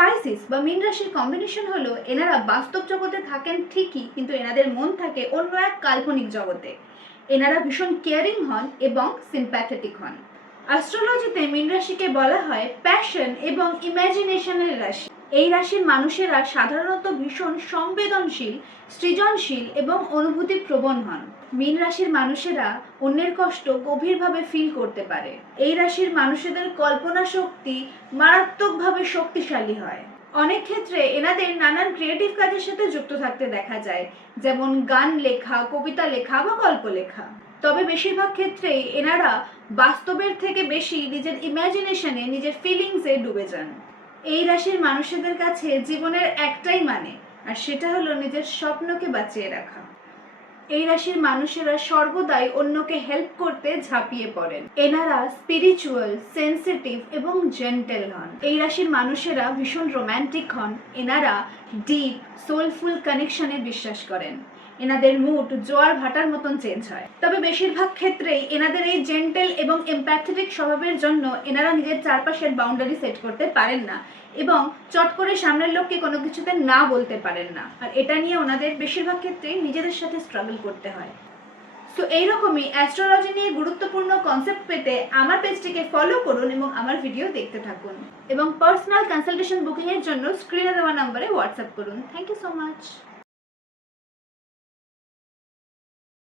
Spices বা মীন রাশির combination হলো এনারা বাস্তব জগতে থাকেন ঠিকই, কিন্তু এনাদের মন থাকে অন্য এক কাল্পনিক জগতে। এনারা ভীষণ কেয়ারিং হন এবং সিম্প্যাথেটিক হন। অ্যাস্ট্রোলজিতে মীন রাশিকে বলা হয় প্যাশন এবং ইমাজিনেশনের রাশি। এই রাশির মানুষেরা সাধারণত ভীষণ সংবেদনশীল, সৃজনশীল এবং অনুভূতি প্রবণ হন। মীন রাশির মানুষেরা অন্যের কষ্ট গভীরভাবে ফিল করতে পারে। এই রাশির মানুষদের কল্পনা শক্তি মারাত্মকভাবে শক্তিশালী হয়। অনেক ক্ষেত্রে এনাদের নানান ক্রিয়েটিভ কাজের সাথে যুক্ত থাকতে দেখা যায়, যেমন গান লেখা, কবিতা লেখা বা গল্প লেখা। তবে বেশিরভাগ ক্ষেত্রেই এনারা বাস্তবের থেকে বেশি নিজের ইমাজিনেশনে, নিজের ফিলিংসে ডুবে যান। এই রাশির মানুষদের কাছে জীবনের একটাই মানে, আর সেটা হলো নিজের স্বপ্নকে বাঁচিয়ে রাখা। এই রাশির মানুষেরা সর্বদাই অন্যকে হেল্প করতে ঝাঁপিয়ে পড়েন। এনারা স্পিরিচুয়াল, সেন্সিটিভ এবং জেন্টেল হন। এই রাশির মানুষেরা ভীষণ রোম্যান্টিক হন। এনারা ডিপ, সোলফুল কানেকশনে বিশ্বাস করেন। এনাদের মুড জোয়ার ভাটার মতন চেঞ্জ হয়। তবে বেশিরভাগ ক্ষেত্রেই এনাদের এই জেন্টেল এবং এমপ্যাথেটিক স্বভাবের জন্য এনারা নিজের চারপাশের বাউন্ডারি সেট করতে পারেন না এবং চট করে সামনের লোককে কোনো কিছুতে না বলতে পারেন না। আর এটা নিয়ে ওনাদের বেশিরভাগ ক্ষেত্রেই নিজেদের সাথে স্ট্রাগল করতে হয়। সো এইরকমই অ্যাস্ট্রোলজি নিয়ে গুরুত্বপূর্ণ কনসেপ্ট পেতে আমার পেজটিকে ফলো করুন এবং আমার ভিডিও দেখতে থাকুন। এবং পার্সোনাল কনসালটেশন বুকিংয়ের জন্য স্ক্রিনে দেওয়া নম্বরে হোয়াটসঅ্যাপ করুন। Thank you so much.